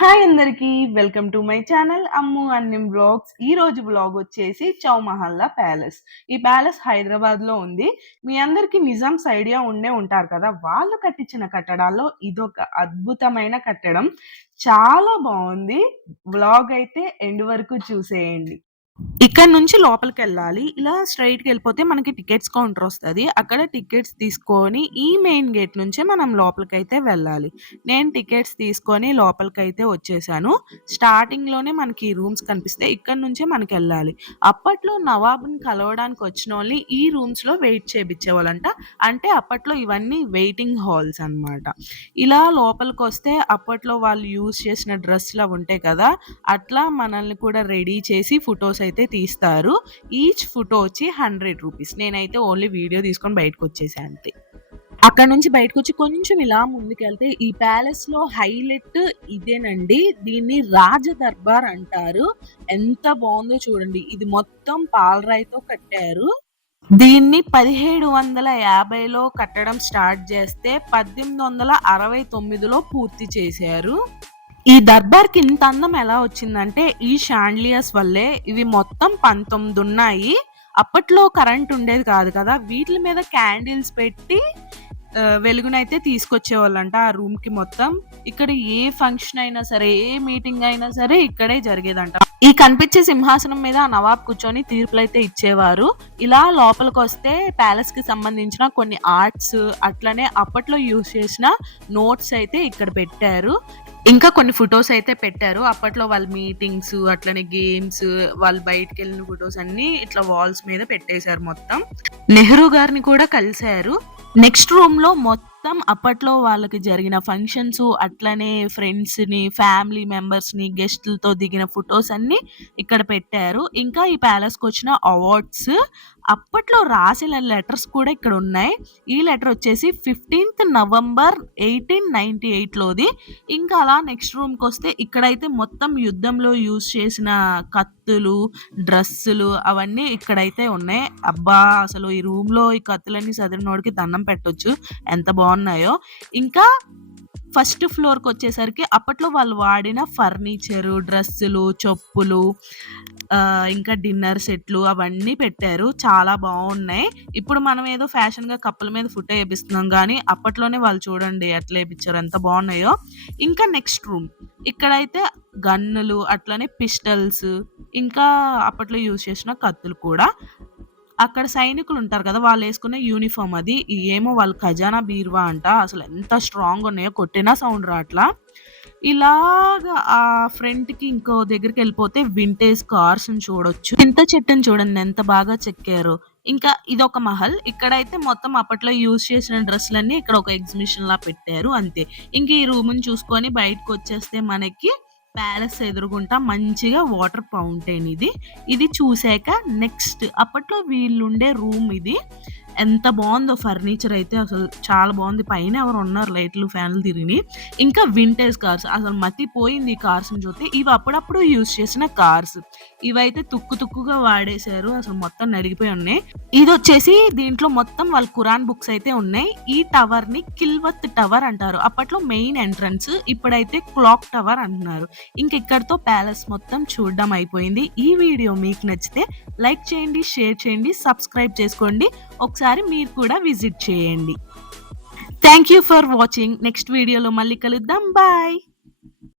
Hi అందరికీ. Welcome to my channel అమ్ము అన్నిం vlogs. ఈ రోజు వ్లాగ్ వచ్చేసి చౌమహల్లా ప్యాలెస్. ఈ ప్యాలెస్ హైదరాబాద్‌లో ఉంది. మీ అందరికీ నిజామ్స్ ఐడియా ఉండే ఉంటారు కదా! వాళ్ళు కట్టించిన కట్టడాల్లో ఇదొక అద్భుతమైన కట్టడం. చాలా బావుంది. వ్లాగ్ అయితే ఎండ్ వరకు చూసేయండి. ఇక్కడ నుంచి లోపలికెళ్ళాలి. ఇలా స్ట్రెయిట్‌గెళ్ళిపోతే మనకి టికెట్స్ కౌంటర్ ఒస్తది. అక్కడ టికెట్స్ తీసుకొని ఈ మెయిన్ గేట్ నుంచే మనం లోపలికైతే వెళ్ళాలి. నేను టికెట్స్ తీసుకొని లోపలికైతే వచ్చేసాను. స్టార్టింగ్‌లోనే మనకి రూమ్స్ కనిపిస్తాయి. ఇక్కడి నుంచే మనకెళ్ళాలి. అప్పట్లో నవాబుని కలవడానికి వచ్చినోళ్ళని ఈ రూమ్స్‌లో వెయిట్ చేపిచ్చేవాళ్ళంట. అంటే అప్పట్లో ఇవన్నీ వెయిటింగ్ హాల్స్ అన్నమాట. ఇలా లోపలికొస్తే అప్పట్లో వాళ్ళు యూజ్ చేసిన డ్రెస్‌లవుంటాయి కదా! అట్లా మనల్ని కూడా రెడీ చేసి ఫోటోస్ అయితే తీస్తారు. ఈచ్ ఫోటో వచ్చి ₹100. నేనైతే ఓన్లీ వీడియో తీసుకొని బయటకొచ్చేసా అంతే. అక్కడి నుంచి బయటకొచ్చి కొంచెం ఇలా ముందుకెళ్తే ఈ ప్యాలెస్‌లో హైలైట్ ఇదేనండి. దీన్ని రాజ దర్బార్ అంటారు. ఎంత బావుందో చూడండి. ఇది మొత్తం పాలరాయితో కట్టారు. దీన్ని 1750లో కట్టడం స్టార్ట్ చేస్తే 1869లో పూర్తి చేశారు. ఈ దర్బార్‌కి ఇంత అందం ఎలా వచ్చిందంటే ఈ షాండ్లియర్స్ వల్లే. ఇవి మొత్తం 19 ఉన్నాయి. అప్పట్లో కరెంట్ ఉండేది కాదు కదా! వీటిల మీద క్యాండిల్స్ పెట్టి వెలుగునైతే తీసుకొచ్చేవాళ్ళంట ఆ రూమ్‌కి మొత్తం. ఇక్కడ ఏ ఫంక్షన్ అయినా సరే, ఏ మీటింగ్ అయినా సరే ఇక్కడే జరిగేదంట. ఈ కనిపించే సింహాసనం మీద ఆ నవాబ్ కూర్చొని తీర్పులైతే ఇచ్చేవారు. ఇలా లోపలికొస్తే ప్యాలెస్‌కి సంబంధించిన కొన్ని ఆర్ట్స్, అట్లనే అప్పట్లో యూజ్ చేసిన నోట్స్ అయితే ఇక్కడ పెట్టారు. ఇంకా కొన్ని ఫోటోస్ అయితే పెట్టారు. అప్పట్లో వాళ్ళ మీటింగ్స్, అట్లనే గేమ్స్, వాళ్ళు బయటికెళ్ళిన ఫోటోస్ అన్నీ ఇట్లా వాల్స్ మీద పెట్టేశారు మొత్తం. నెహ్రూ గారిని కూడా కలిసారు. నెక్స్ట్ రూమ్‌లో మొత్తం అప్పట్లో వాళ్ళకి జరిగిన ఫంక్షన్స్, అట్లనే ఫ్రెండ్స్‌ని, ఫ్యామిలీ మెంబర్స్‌ని, గెస్ట్‌లతో దిగిన ఫోటోస్ అన్నీ ఇక్కడ పెట్టారు. ఇంకా ఈ ప్యాలెస్‌కొచ్చిన అవార్డ్స్, అప్పట్లో రాసిన లెటర్స్ కూడా ఇక్కడున్నాయి. ఈ లెటర్ వచ్చేసి 15థ్ నవంబర్ 1898లోది. ఇంకా అలా నెక్స్ట్ రూమ్‌కొస్తే ఇక్కడైతే మొత్తం యుద్ధంలో యూజ్ చేసిన కత్తులు, డ్రెస్సులు అవన్నీ ఇక్కడైతే ఉన్నాయి. అబ్బా! అసలు ఈ రూమ్‌లో ఈ కత్తులన్నీ సదిరినోడికి దండం పెట్టొచ్చు. ఎంత బావున్నాయో. ఇంకా ఫస్ట్ ఫ్లోర్‌కొచ్చేసరికి అప్పట్లో వాళ్ళు వాడిన ఫర్నిచరు, డ్రెస్సులు, చెప్పులు, ఇంకా డిన్నర్ సెట్లు అవన్నీ పెట్టారు. చాలా బావున్నాయి. ఇప్పుడు మనం ఏదో ఫ్యాషన్‌గా కప్పుల మీద ఫోటో ఏపిస్తున్నాం గానీ, అప్పట్లోనే వాళ్ళు చూడండి ఎట్లా ఏపిచ్చారో ఎంత బావున్నాయో. ఇంకా నెక్స్ట్ రూమ్. ఇక్కడైతే గన్నులు, అట్లనే పిస్టల్స్, ఇంకా అప్పట్లో యూజ్ చేసిన కత్తులు కూడా. అక్కడ సైనికులుంటారు కదా! వాళ్ళేసుకునే యూనిఫార్మ్ అది. ఏమో వాళ్ళ ఖజానా బీరువా అంట. అసలెంత స్ట్రాంగున్నాయో కొట్టినా సౌండ్ రాట్లా. ఇలాగా ఫ్రంట్‌కి ఇంకో దగ్గరికెళ్ళిపోతే వింటేజ్ కార్స్‌ని చూడొచ్చు. చింత చెట్టుని చూడండి ఎంత బాగా చెక్కారో. ఇంకా ఇదొక మహల్. ఇక్కడైతే మొత్తం అప్పట్లో యూజ్ చేసిన డ్రెస్సులన్నీ ఇక్కడ ఒక ఎగ్జిబిషన్‌లా పెట్టారు అంతే. ఇంక ఈ రూమ్‌ని చూసుకొని బయటకొచ్చేస్తే మనకి ప్యాలెస్ ఎదురుగుంటా మంచిగా వాటర్ ఫౌంటైన్ ఇది. ఇది చూసాక నెక్స్ట్ అప్పట్లో వీళ్ళుండే రూమ్ ఇది. ఎంత బావుందో ఫర్నిచర్ అయితే అసలు చాలా బావుంది. పైన ఎవరో ఉన్నారు లైట్లు, ఫ్యాన్లు తిరిగినియి. ఇంకా వింటేజ్ కార్స్ అసలు మతిపోయింది ఈ కార్స్‌ని చూత్తే. ఇవి అప్పుడప్పుడు యూజ్ చేసిన కార్స్. ఇవైతే తుక్కు తుక్కుగా వాడేశారు. అసలు మొత్తం నలిగిపోయి ఉన్నాయి. ఇదొచ్చేసి దీంట్లో మొత్తం వాళ్ళ ఖురాన్ బుక్స్ అయితే ఉన్నాయి. ఈ టవర్‌ని కిల్వత్ టవర్ అంటారు. అప్పట్లో మెయిన్ ఎంట్రన్స్. ఇప్పుడైతే క్లాక్ టవర్ అంటున్నారు. ఇంక ఇక్కడితో ప్యాలెస్ మొత్తం చూడడం అయిపోయింది. ఈ వీడియో మీకు నచ్చితే లైక్ చేయండి, షేర్ చేయండి, సబ్స్క్రైబ్ చేసుకోండి. ఒకసారి మీరు కూడా విజిట్ చేయండి. Thank you for watching. Next వీడియోలో మళ్ళీ కలుద్దాం. బాయ్.